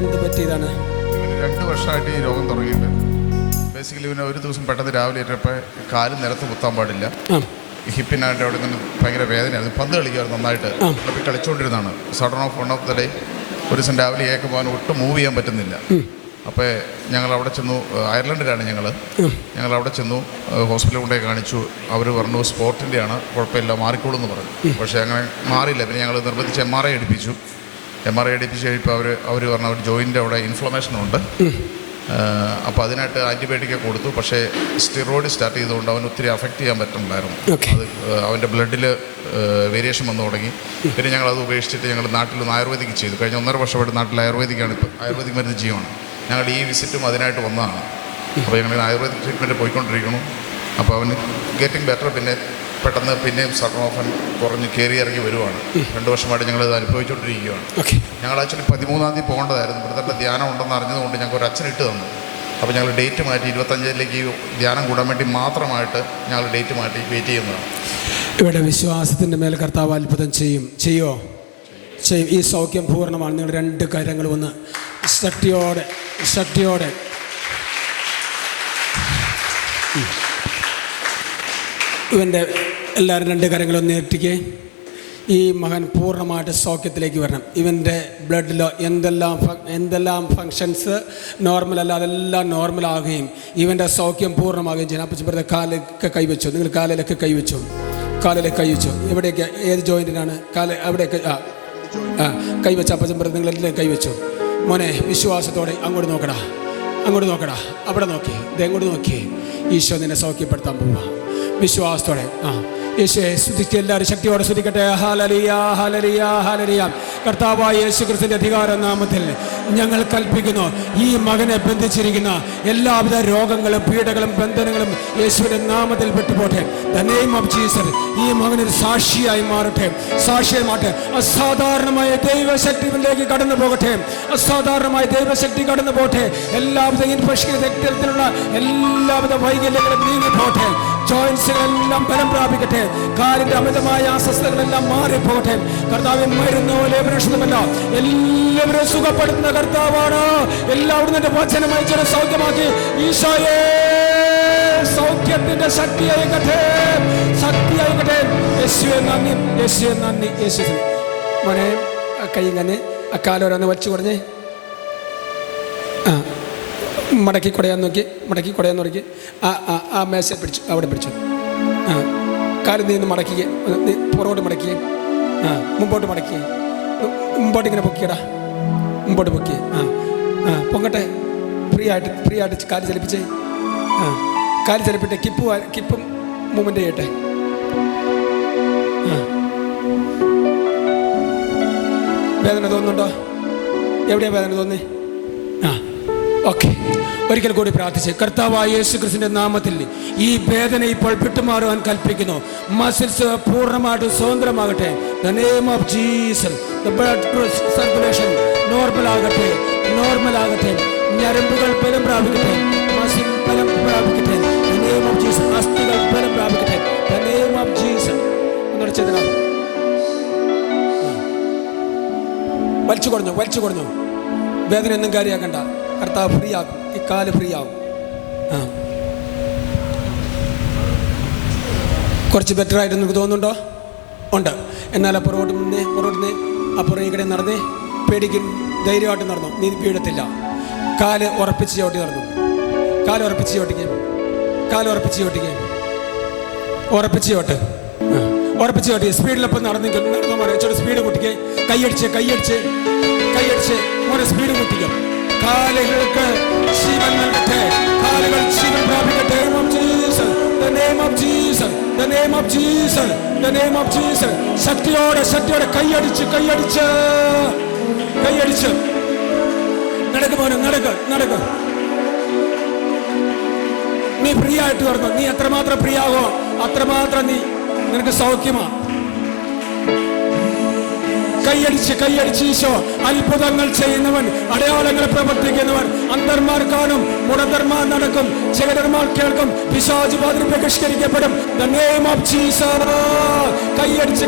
എന്ത് പറ്റിയതാണ്? ഇവന് 2 വർഷമായിട്ട് ഈ രോഗം തുടങ്ങിയിട്ട്. ബേസിക്കലി ഇവന് ഒരു ദിവസം പെട്ടെന്ന് രാവിലെ ഏറ്റപ്പോൾ കാല് നിലത്ത് കുത്താൻ പാടില്ല. ഹിപ്പിനായിട്ട് അവിടെ നിന്ന് ഭയങ്കര വേദനയായിരുന്നു. പന്ത് കളിക്കുമായിരുന്നു നന്നായിട്ട്. അപ്പോൾ കളിച്ചുകൊണ്ടിരുന്നതാണ്. Sudden of one of the day ഒരു ദിവസം രാവിലെ ഏക്കുമ്പോൾ ഒട്ടും മൂവ് ചെയ്യാൻ പറ്റുന്നില്ല. അപ്പോൾ ഞങ്ങൾ അവിടെ ചെന്നു. അയർലൻഡിലാണ് ഞങ്ങൾ അവിടെ ചെന്നു. ഹോസ്പിറ്റലിൽ കൊണ്ടുപോയി കാണിച്ചു. അവർ പറഞ്ഞു സ്പോർട്ടിൻ്റെയാണ്, കുഴപ്പമില്ല, മാറിക്കോളൂ എന്ന് പറഞ്ഞു. പക്ഷേ അങ്ങനെ മാറിയില്ല. പിന്നെ ഞങ്ങൾ നിർബന്ധിച്ച് MRI എടുപ്പിച്ചു. MRI എടുപ്പിച്ച് കഴിയുമ്പോൾ അവർ പറഞ്ഞു അവർ ജോയിൻ്റെ അവിടെ ഇൻഫ്ലമേഷനുണ്ട്. അപ്പോൾ അതിനായിട്ട് ആൻറ്റിബയോട്ടിക്ക് കൊടുത്തു. പക്ഷേ സ്റ്റിറോയിഡ് സ്റ്റാർട്ട് ചെയ്തുകൊണ്ട് അവന് ഒത്തിരി അഫക്റ്റ് ചെയ്യാൻ പറ്റുന്നുണ്ടായിരുന്നു. അത് അവൻ്റെ ബ്ലഡിൽ വേരിയേഷൻ വന്നു തുടങ്ങി. പിന്നെ ഞങ്ങളത് ഉപേക്ഷിച്ചിട്ട് ഞങ്ങൾ നാട്ടിലൊന്ന് ആയുർവേദിക് ചെയ്തു. കഴിഞ്ഞ 1.5 വർഷമായിട്ട് നാട്ടിൽ ആയുർവേദിക്കാണ്. ഇപ്പോൾ ആയുർവേദിക് മരുന്ന് ചെയ്യുവാണ്. ഞങ്ങളുടെ ഈ വിസിറ്റും അതിനായിട്ട് വന്നതാണ്. അപ്പോൾ ഞങ്ങൾ ആയുർവേദിക് ട്രീറ്റ്മെൻറ്റ് പോയിക്കൊണ്ടിരിക്കണം. അപ്പോൾ അവന് ഗെറ്റിംഗ് ബെറ്റർ. പിന്നെ പെട്ടെന്ന് പിന്നെയും സഡൻ ഓഫൻ കുറഞ്ഞ് കയറി ഇറങ്ങി വരുവാണ്. 2 വർഷമായിട്ട് ഞങ്ങളത് അനുഭവിച്ചുകൊണ്ടിരിക്കുകയാണ്. ഞങ്ങൾ ആക്ച്വലി 13-ാം തീയതി പോകേണ്ടതായിരുന്നു. ഇവിടുത്തെ ധ്യാനം ഉണ്ടെന്ന് അറിഞ്ഞതുകൊണ്ട് ഞങ്ങൾക്ക് ഒരു അച്ഛനിട്ട് തന്നു. അപ്പോൾ ഞങ്ങൾ ഡേറ്റ് മാറ്റി 25-ലേക്ക് ധ്യാനം കൂടാൻ വേണ്ടി മാത്രമായിട്ട് ഞങ്ങൾ ഡേറ്റ് മാറ്റി വെയിറ്റ് ചെയ്യുന്നതാണ്. ഇവിടെ വിശ്വാസത്തിൻ്റെ മേൽ കർത്താവ് അത്ഭുതം ചെയ്യോ? ഈ സൗഖ്യം പൂർണ്ണമാണ്. നിങ്ങൾ 2 കാര്യങ്ങൾ ഒന്ന് ശക്തിയോടെ ഇവൻ്റെ എല്ലാവരും 2 കാര്യങ്ങളൊന്ന് നേർട്ടിക്കേ. ഈ മകൻ പൂർണ്ണമായിട്ട് സൗഖ്യത്തിലേക്ക് വരണം. ഇവൻ്റെ ബ്ലഡിലോ എന്തെല്ലാം ഫങ്ഷൻസ് നോർമലല്ല അതെല്ലാം നോർമലാകുകയും ഇവൻ്റെ സൗഖ്യം പൂർണ്ണമാകുകയും ചെയ്യണം. അപ്പം വെറുതെ കാലൊക്കെ കൈവച്ചു. നിങ്ങൾ കാലിലൊക്കെ കൈവച്ചു. എവിടെയൊക്കെ ഏത് ജോയിൻറ്റിനാണ് അവിടെയൊക്കെ കൈവച്ച? അപ്പം വെറുതെ നിങ്ങളെല്ലാം കൈവച്ചു. മോനെ വിശ്വാസത്തോടെ അങ്ങോട്ട് നോക്കടാ, അവിടെ നോക്കി, ഇതെങ്ങോട്ട് നോക്കി. ഈശോ നിന്നെ സൗഖ്യപ്പെടുത്താൻ പോവുക വിശ്വാസത്തോടെ. യേശുവേ സ്തുതിച്ച് എല്ലാവരും ശക്തിയോടെ സ്തുതിക്കട്ടെ. Hallelujah, hallelujah, hallelujah. കർത്താവായ യേശു ക്രിസ്തുവിന്റെ അധികാര നാമത്തിൽ ഞങ്ങൾ കൽപ്പിക്കുന്നു, ഈ മകനെ ബന്ധിച്ചിരിക്കുന്ന എല്ലാവിധ രോഗങ്ങളും പീഡകളും ബന്ധനങ്ങളും യേശുവിന്റെ നാമത്തിൽ വിട്ടുപോട്ടെ. ദ നെയിം ഓഫ് ജീസസ് ഈ മകനൊരു സാക്ഷിയായി മാറട്ടെ. അസാധാരണമായ ദൈവശക്തിയിലേക്ക് കടന്നു പോകട്ടെ. കടന്നു പോട്ടെ. എല്ലാവിധ ഇൻഫെക്ഷനുള്ള എല്ലാവിധ വൈകല്യങ്ങളും നീങ്ങിപ്പോട്ടെ. ജോയിൻസുകളെല്ലാം ബലം പ്രാപിക്കട്ടെ. കാലിന്റെ അമിതമായ അസ്വസ്ഥതകളെല്ലാം മാറിപ്പോകട്ടെ. കർത്താവ് മരുന്നോ ലേപനമല്ല, എല്ലാവരും സുഖപ്പെടുത്തുന്ന കർത്താവാണ്. എല്ലാവരും എന്റെ വചനമായി ചില സൗഖ്യമാക്കി. ഈശോയെ സൗഖ്യത്തിന്റെ ശക്തിയായിക്കട്ടെ. യേശുവേ നന്ദി. മോനെ കൈങ്ങനെ അക്കാലോരൊന്ന് വച്ചു കുറഞ്ഞേ. മടക്കി കുടയാൻ നോക്കി. ആ മേശ പിടിച്ചു, അവിടെ പിടിച്ചു. കാലിൽ നീന്ന് മടക്കിയേ, പുറകോട്ട് മടക്കിയേ, മുമ്പോട്ട് മടക്കിയേ, മുമ്പോട്ട് ഇങ്ങനെ പൊക്കിയടാ, മുമ്പോട്ട് പൊക്കിയേ. പൊങ്ങട്ടെ. ഫ്രീ ആയിട്ട് കാല് ചലിപ്പിച്ചേ. കാല് ചലിപ്പിട്ടെ. കിപ്പും മൂവ്മെന്റ് ചെയ്യട്ടെ. വേദന തോന്നുന്നുണ്ടോ? എവിടെയാ വേദന തോന്നി? ഓക്കെ, ഒരിക്കൽ കൂടി പ്രാർത്ഥിച്ച് കർത്താവായ യേശു ക്രിസ്തുവിന്റെ നാമത്തിൽ ഈ വേദന ഇപ്പോൾ വിട്ടുമാറുവാൻ കൽപ്പിക്കുന്നു. മസിൽസ് പൂർണ്ണമായിട്ട് സ്വതന്ത്രമാകട്ടെ. The name of Jesus. The blood circulation normal ആകട്ടെ. ഞരമ്പുകൾ ബലം പ്രാപിക്കട്ടെ. മസിൽ ബലം പ്രാപിക്കട്ടെ. The name of Jesus. അസ്ഥികൾ ബലം പ്രാപിക്കട്ടെ. The name of Jesus. ഒന്നുകൂടെ ചെയ്തോ. വലിച്ചു കുറഞ്ഞു. വേദന ഒന്നും കാര്യമാക്കണ്ട. കർത്താവ് ഫ്രീ ആകും. ഈ കാല് ഫ്രീ ആകും. കുറച്ച് ബെറ്റർ ആയിട്ട് നിങ്ങൾക്ക് തോന്നുന്നുണ്ടോ? ഉണ്ട്. എന്നാൽ പുറകോട്ട് അപ്പുറം ഈ കട നടന്നേ. പേടിക്കും. ധൈര്യമായിട്ട് നടന്നു. നീ വീഴത്തില്ല. കാല് ഉറപ്പിച്ച് ചവിട്ടി നടന്നു. കാല് ഉറപ്പിച്ച് ചവിട്ടി സ്പീഡിലൊപ്പം നടന്നു മാറി. സ്പീഡ് കൂട്ടിക്കേ. കൈയടിച്ച് മോനെ സ്പീഡ് കൂട്ടിക്കും. കാലുകൾക്ക് ജീവൻ നൽകട്ടെ. കാലുകൾ ജീവൻ പ്രാപിക്കട്ടെ. ശക്തിയോടെ കൈയടിച്ച് നടക്ക്. നീ ഫ്രീ ആയിട്ട് തുറന്നു. നീ എത്രമാത്രം ഫ്രീ ആകോ അത്രമാത്രം നിനക്ക് സൗഖ്യമാണ്. കൈയടിച്ച് ഈശോ അത്ഭുതങ്ങൾ ചെയ്യുന്നവൻ, അടയാളങ്ങൾ പ്രവർത്തിക്കുന്നവൻ. അന്ധന്മാർ കാണും, മുടന്തന്മാർ നടക്കും, ചെകിടന്മാർ കേൾക്കും, പിശാച് ബാധ ബഹിഷ്കരിക്കപ്പെടും. The name of Jesus. കൈയടിച്ച്